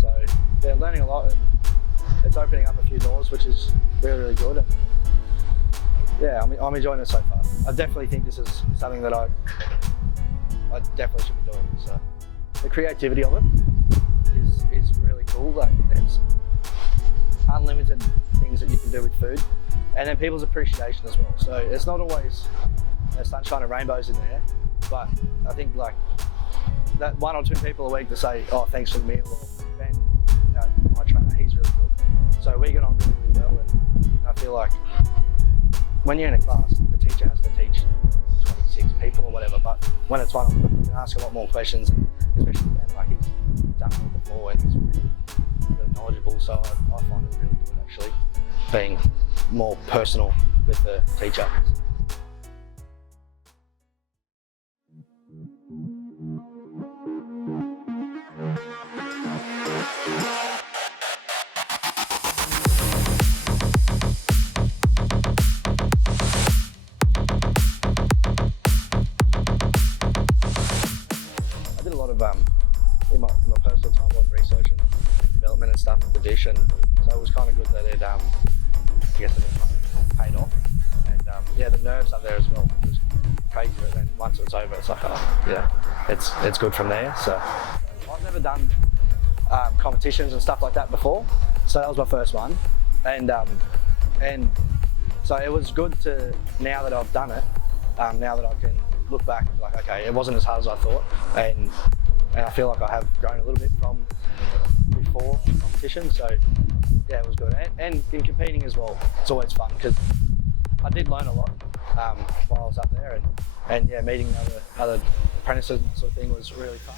So yeah, learning a lot, and it's opening up a few doors, which is really, really good. And yeah, I'm enjoying it so far. I definitely think this is something that I definitely should be doing. So the creativity of it is really cool. Like there's unlimited things that you can do with food, and then people's appreciation as well. So it's not always sunshine and rainbows in there, but I think like that 1 or 2 people a week to say, oh, thanks for the meal, or Ben, my trainer, he's really good. So we get on really, really well, and I feel like when you're in a class, the teacher has to teach 26 people or whatever, but when it's one-on-one, you can ask a lot more questions, and especially Ben, like he's done it before and he's really, really knowledgeable, so I find it really good actually, being more personal with the teacher. I did a lot of, in my personal time, a lot of research and development and stuff with the dish, and so it was kind of good that it, I guess it paid off. And yeah, the nerves up there as well, it was crazy, but then once it was over, it's like, oh yeah, it's good from there. So I've never done competitions and stuff like that before, so that was my first one, and so it was good to, now that I've done it, now that I can look back and be like, okay, it wasn't as hard as I thought, and I feel like I have grown a little bit from before competition. So yeah, it was good, and in competing as well, it's always fun because I did learn a lot while I was up there, and yeah, meeting other apprentices sort of thing was really fun.